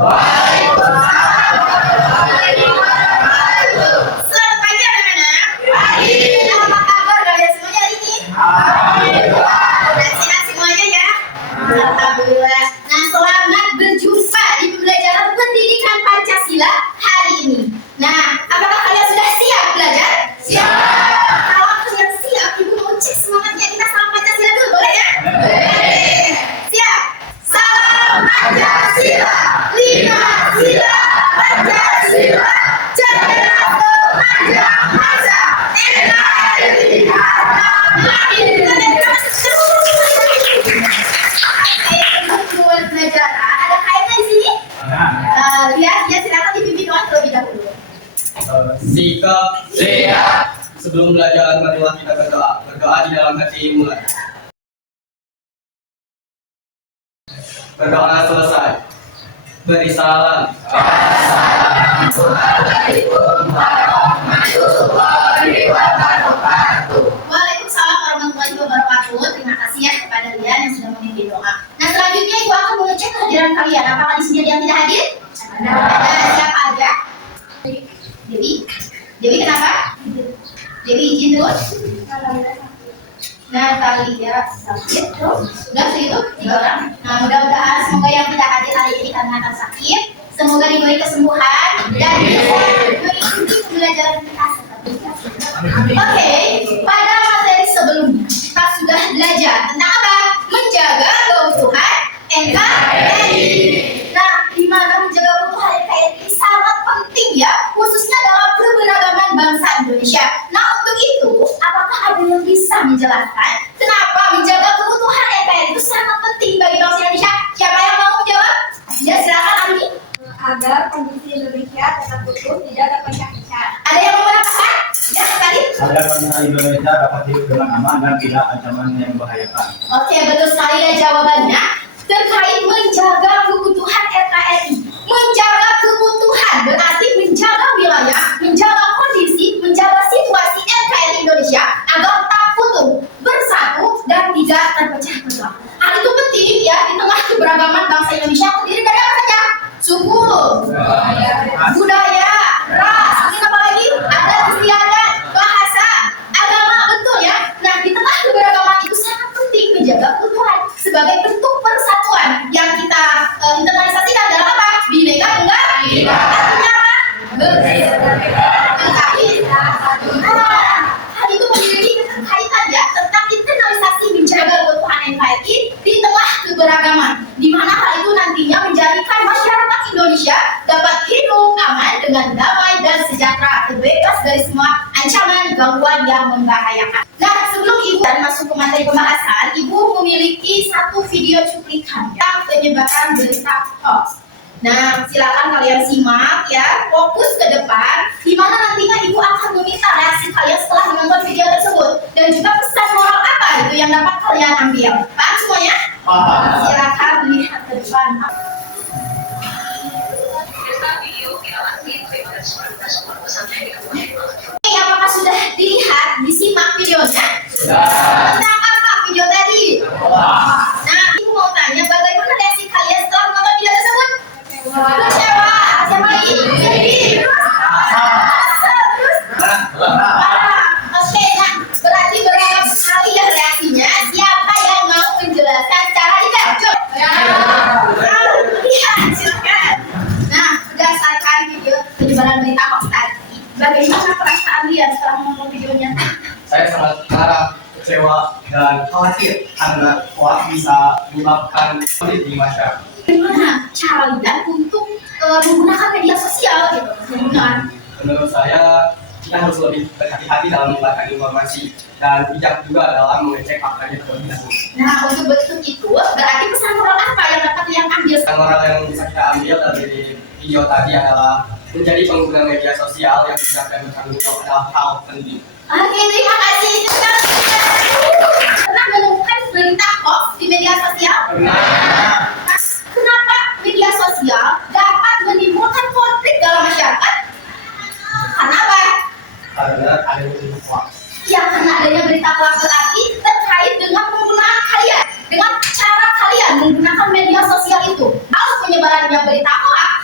Selamat pagi anak-anak. Apa kabar kalian semuanya hari ini? Sehat semuanya ya? Alhamdulillah. Nah, selamat berjumpa di pembelajaran pendidikan Pancasila hari ini. Nah, apakah kalian sudah siap belajar? Siap. Kalau kalian siap, Ibu mau cek semangatnya kita sama Pancasila dulu, boleh ya? Boleh. Siap. Salam Pancasila, lima sila Pancasila, jaya sepanjang masa, NKRI harga mati. Oke, buat pelajaran ada kaitan di sini? Lihat, silakan dipimpin doa terlebih dahulu. Sikap Siap. sebelum belajar marilah kita berdoa. Berdoa di dalam hati mulai. Berdoa selesai. Beri salam. Assalamualaikum warahmatullahi wabarakatuh. Waalaikumsalam warahmatullahi wabarakatuh. Terima kasih ya kepada kalian yang sudah memimpin doa. Nah, selanjutnya Ibu akan mengecek kehadiran kalian. Apakah di sini ada yang tidak hadir? Ada. Siapa aja? Dewi kenapa? Dewi izin terus? Natalia sakit terus? Sudah segitu? 3 orang? Nah, mudah-mudahan semoga yang tidak hadir hari ini karena akan sakit, semoga diberi kesembuhan dan bisa mengikuti pembelajaran kita seterusnya. Oke, pada materi sebelumnya kita sudah belajar tentang apa? Menjaga keutuhan NKRI. Nah, di mana menjaga keutuhan NKRI ini sangat penting ya, khususnya dalam keberagaman bangsa Indonesia. Nah, untuk itu, apakah ada yang bisa menjelaskan kenapa menjaga keutuhan NKRI itu sangat penting bagi bangsa Indonesia? Siapa yang mau menjawab? Ya, silakan Ami. Agar kondisi Indonesia tetap utuh, tidak terpecah-pecah. Ada yang mau menambahkan? Ya, sekali. Agar bangsa Indonesia dapat hidup dengan aman dan tidak ancaman yang membahayakan. Oke, betul sekali ya jawabannya. Terkait menjaga keutuhan NKRI. Menjaga keutuhan berarti menjaga wilayah, menjaga kondisi, menjaga situasi NKRI Indonesia agar tetap utuh, bersatu, dan tidak terpecah-pecah. Hal itu penting ya di tengah keberagaman bangsa Indonesia terdiri dari apa saja? Suku, budaya, ras, ini apa lagi? Adat istiadat, bahasa, agama, betul ya. Nah, di tengah keberagaman itu sangat penting menjaga keutuhan sebagai bentuk persatuan yang kita internalisasikan dalam apa? Bhinneka Tunggal Ika. Artinya apa? Berbeda tetapi satu. Hal itu memiliki keterkaitan ya tentang internalisasi menjaga keutuhan NKRI di tengah keberagaman, di mana hal itu nantinya menjadikan masyarakat Indonesia dapat hidup aman dengan damai dan sejahtera, terbebas dari semua ancaman gangguan yang membahayakan. Nah, sebelum Ibu masuk ke materi pembahasan, Ibu memiliki satu video cuplikan tentang penyebaran berita hoax. Nah, silakan kalian simak ya, fokus ke depan, di mana nantinya Ibu akan meminta reaksi kalian setelah menonton video tersebut, dan juga pesan moral apa itu yang dapat kalian ambil. Paham semuanya? Silakan lihat ke depan. Oke, apakah sudah dilihat, disimak videonya? Tentang apa video tadi? Nah, Ibu mau tanya bagaimana reaksi kalian setelah menonton video tersebut? Kecewa, siapa lagi? Sedih. Terus? Oke, nah berarti beragam sekali ya reaksinya. Siapa yang mau menjelaskan secara ringkas? Lihat, silakan. Nah, berdasarkan video penyebaran berita hoax tadi, bagaimana perasaan dia setelah menonton videonya? Saya sangat marah, kecewa, dan khawatir karena hoax bisa menyebabkan konflik di masyarakat. Bagaimana cara kalian untuk menggunakan media sosial gitu? Menurut saya, kita harus lebih berhati-hati dalam menyebarkan informasi dan bijak juga dalam mengecek faktanya terlebih dahulu. Nah, untuk bentuk itu berarti pesan moral apa yang dapat kalian ambil? Pesan moral yang bisa kita ambil dari video tadi adalah menjadi pengguna media sosial yang bijak dan bertanggung jawab adalah hal penting. Oke, terima kasih. Pernah menemukan berita hoax di media sosial? Benar. Nah, kenapa media sosial dapat menimbulkan konflik dalam masyarakat? Karena apa? Karena ada hoax. Ya, karena adanya berita hoax berarti terkait dengan penggunaan kalian, dengan cara kalian menggunakan media sosial itu. Kalau penyebarannya berita hoax,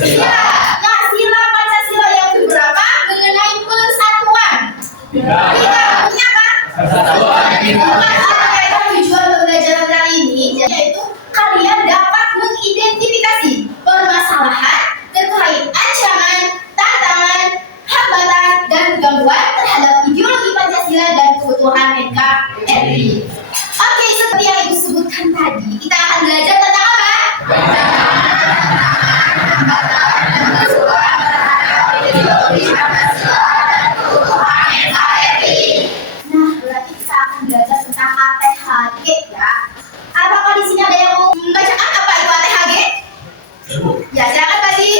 Sila. Nah, sila Pancasila yang keberapa mengenai persatuan? Tiga. Punya kan? Persatuan. Tujuan pembelajaran kali ini yaitu kalian dapat mengidentifikasi permasalahan terkait ancaman, tantangan, hambatan, dan gangguan terhadap ideologi Pancasila dan kebutuhan NKRI. Oke, seperti yang Ibu sebutkan tadi, kita akan belajar tentang apa? Nah, berarti kita akan belajar tentang ATHG ya. Apakah di sini ada yang mau membacakan apa itu ATHG? Ya, silakan Pak Ji.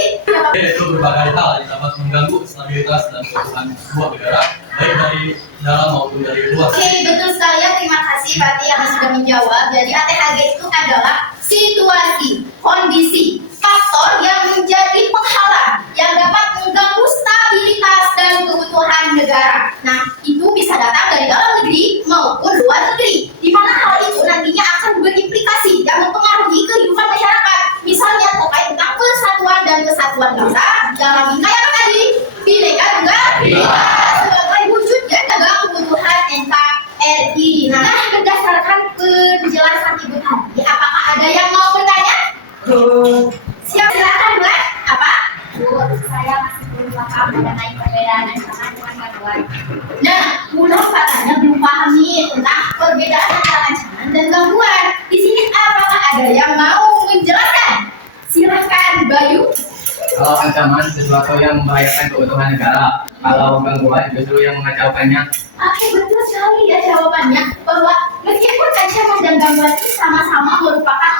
Yaitu berbagai hal yang dapat mengganggu stabilitas dan keutuhan sebuah negara, baik dari dalam maupun dari luar. Oke, betul sekali ya. Terima kasih Pak Ti yang sudah menjawab. Jadi ATHG itu adalah situasi, kondisi, faktor yang menjadi penghalang yang dapat mengganggu stabilitas dan kebutuhan negara. Nah, itu bisa datang dari dalam negeri maupun luar negeri, di mana hal itu nantinya akan berimplikasi yang mempengaruhi kehidupan masyarakat. Misalnya terkait tentang persatuan dan kesatuan bangsa dalam wilayah apa tadi? Bineka Tunggal Ika sebagai wujud dan menjaga kebutuhan NKRI. Nah, berdasarkan penjelasan Ibu tadi, apakah ada yang mau bertanya? Siap, silakan Bulan. Apa? Saya masih belum paham mengenai perbedaan ancaman dengan gangguan. Nah, Bulan katanya belum paham nih tentang perbedaan antara ancaman dan gangguan. Di sini apakah ada yang mau menjelaskan? Silakan Bayu. Kalau ancaman sesuatu yang membahayakan keutuhan negara, kalau gangguan justru yang mengacaukannya. Oke, betul sekali ya jawabannya, bahwa meskipun ancaman dan gangguan ini sama-sama merupakan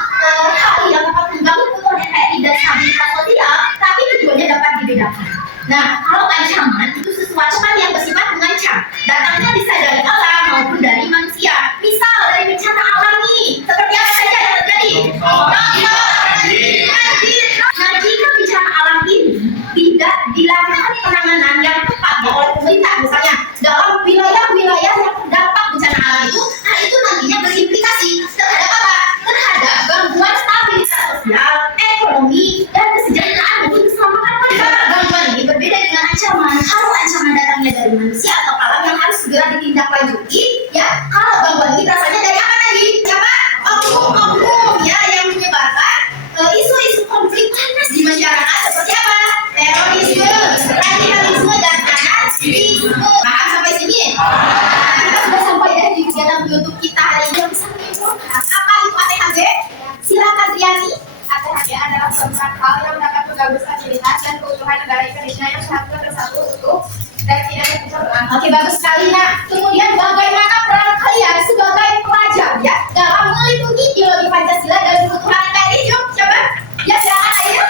hal yang dapat mengganggu kebutuhan NKRI dan stabilitas sosial, tapi keduanya dapat dibedakan. Nah, kalau ancaman itu sesuatu kan yang bersifat mengancam, datangnya bisa dari alam maupun dari manusia. Misal dari bencana alam ini, seperti apa saja yang terjadi? Nah, jika bencana alam ini tidak dilakukan penanganan yang tepat oleh pemerintah, misalnya dalam wilayah-wilayah yang terdampak bencana alam itu nantinya berimplikasi terhadap apa? Terhadap gangguan stabilitas sosial, ekonomi, dan kesejahteraan bagi keselamatan warga. Gangguan ini berbeda dengan ancaman. Kalau ancaman datangnya dari manusia atau alam yang harus segera ditindaklanjuti, ya. Kalau gangguan ini berasalnya dari apa tadi? Siapa? Oknum-oknum ya yang menyebarkan isu-isu konflik panas di masyarakat seperti apa? Terorisme, radikalisme, dan anarkisme. Paham sampai sini? Kita sudah sampai di kegiatan penutup kita hari ini. Bisa menyimpulkan apa itu ATHG? Silakan Triani. ATHG adalah suatu hal yang dapat mengganggu stabilitas dan keutuhan negara Indonesia yang satu bersatu utuh dan tidak bisa berangkat. Oke, bagus sekali. Nah, kemudian bagaimana peran kalian sebagai pelajar ya dalam melindungi ideologi Pancasila dan kebutuhan NKRI? Yuk, coba. Ya, silakan ayo.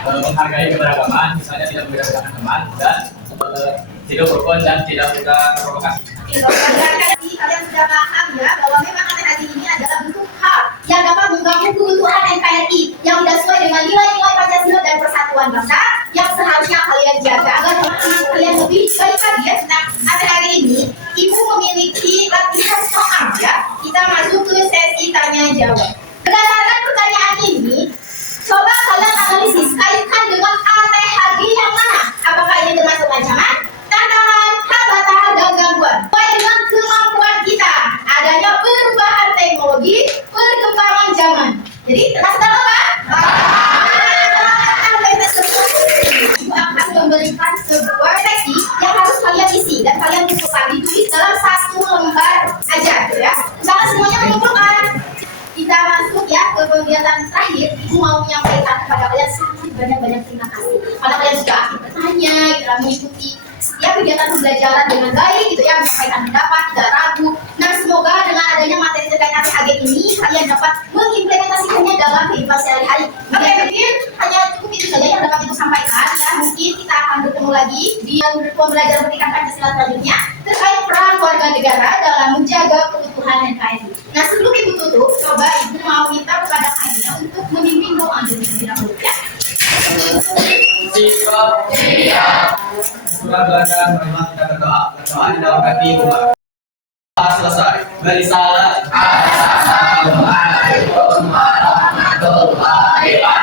Menghargai keberagaman, misalnya tidak membedakan teman dan tidak berkon dan tidak mudah terprovokasi. Oke, kalian sudah paham ya bahwa memang ATHG ini adalah bentuk hal yang dapat mengganggu kebutuhan NKRI yang tidak sesuai dengan nilai-nilai Pancasila dan persatuan bangsa yang seharusnya kalian jaga agar kalian lebih baik lagi ya tentang ATHG ini. Ibu memiliki latihan soal ya. Kita masuk ke sesi tanya jawab. Berdasarkan pertanyaan ini, coba kalian analisis kaitkan dengan ATHG yang mana? Apakah ini termasuk ancaman, tantangan, hambatan, dan gangguan? Sesuai dengan kemampuan kita, adanya perubahan teknologi, perkembangan zaman. Jadi termasuk dalam apa? Ibu akan memberikan sebuah sesi yang harus kalian isi dan kalian kumpulkan ditulis dalam satu lembar aja, ya. Misalnya semuanya mengumpulkan. Kita masuk ya ke kegiatan terakhir. Ibu mau menyampaikan kepada kalian sangat banyak terima kasih karena kalian sudah aktif bertanya, telah mengikuti setiap kegiatan pembelajaran dengan baik gitu ya, menyampaikan pendapat, tidak ragu. Nah, semoga dengan adanya materi terkait ATHG ini kalian dapat mengimplementasikannya dalam kehidupan sehari-hari. Oke, mungkin hanya cukup itu saja yang dapat Ibu sampaikan ya. Mungkin kita akan bertemu lagi di pembelajaran pendidikan Pancasila selanjutnya terkait peran warga negara dalam menjaga keutuhan NKRI. Nah, sebelum Ibu tutup, coba Ibu mau minta kepada kalian untuk memimpin doa terlebih dahulu ya. Setelah belajar, marilah kita berdoa. Berdoa di dalam hati umat. Selesai. Beri salam. Assalamualaikum warahmatullahi wabarakatuh.